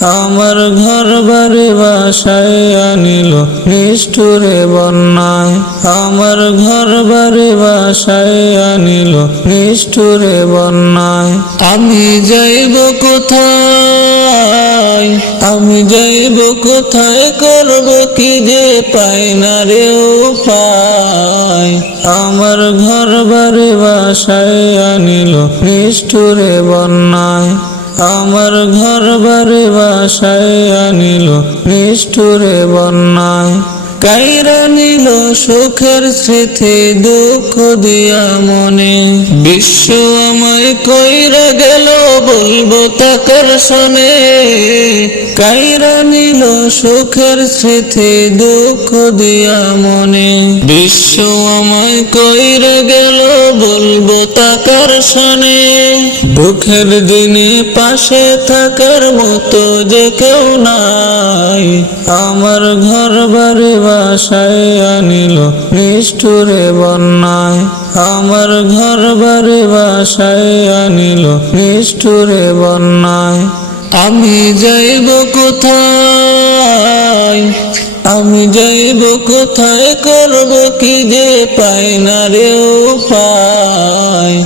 আমার ঘর বাড়ি বাসায় আনিল নিষ্ঠুরে বন্যায়। আমার ঘর বাড়ি বাসায় আনিল নিষ্ঠুরে বন্যায়। আমি যাইব কোথায়? আমি যাইব কোথায়? করব কি যে পাই না রে উপায়। আমার ঘর বাড়ি বাসায় আনিল নিষ্ঠুরে বন্যায়। আমার ঘর বাড়ি বাসায় আনিল নিষ্ঠুরে বন্যায়। কাইরা নিল সুখের স্মৃতি, দুঃখ দিয়া মনে। বিশ্ব আমায় কইরা গেল বলব তাকর শোনে। কাইরা নিল সুখের স্মৃতি, দুঃখ দিয়া মনে। বিশ্ব আমায় কইরা গেল বলব তাকার শোনে দুঃখের দিনে পাশে থাকার মতো যে কেউ নাই। আমার ঘর বাড়ি বাসায় আনিল নিষ্ঠুরে বন্যায়। আমার ঘর বাড়ি বাসায় আনিল নিষ্ঠুরে বন্যায়। আমি যাইব কোথায়? আমি যাইব কোথায় করব কি যে পাই না রে উপায়।